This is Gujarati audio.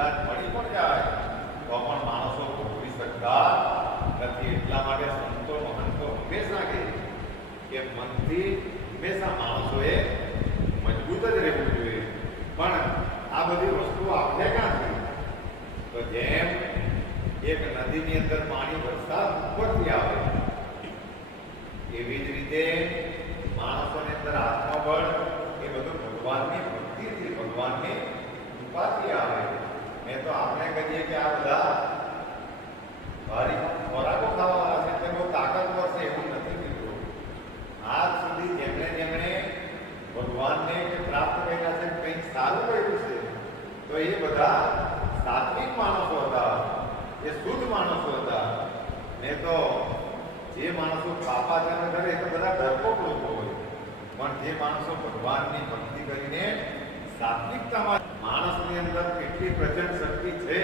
કદાચ મળી પણ જાય તો પણ માણસો ભોગવી શકતા નથી. એટલા માટે સંતો મહંતો હંમેશા કહે કે મનથી હંમેશા માણસોએ મજબૂત જ રહેવું જોઈએ. પણ આ બધી વસ્તુઓ આપણે ક્યાંથી? તો જેમ એક નદીની અંદર પાણી વરસાદ ઉપરથી આવે એવી જ રીતે માણસોની અંદર આત્મબળ એ બધું ભગવાનની ભક્તિથી, ભગવાનની કૃપાથી આવે. મેં તો આપણે કહીએ કે આ બધા ભારી ખોરાકો ખાવાવાળા છે તે બહુ તાકાતવર છે એવું નથી કીધું. આજ સુધી જેમણે જેમણે ભગવાનને પ્રાપ્ત કર્યા છે, કંઈક સારું કર્યું છે, તો એ બધા સાત્વિક માણસો હતા, એ શુદ્ધ માણસો હતા. ને તો જે માણસો પાપાચાર કરે તો બધા ડરપોક લોકો હોય, પણ જે માણસો ભગવાનની ભક્તિ કરીને સાત્વિકતામાં, માણસની અંદર કેટલી પ્રચંડ શક્તિ છે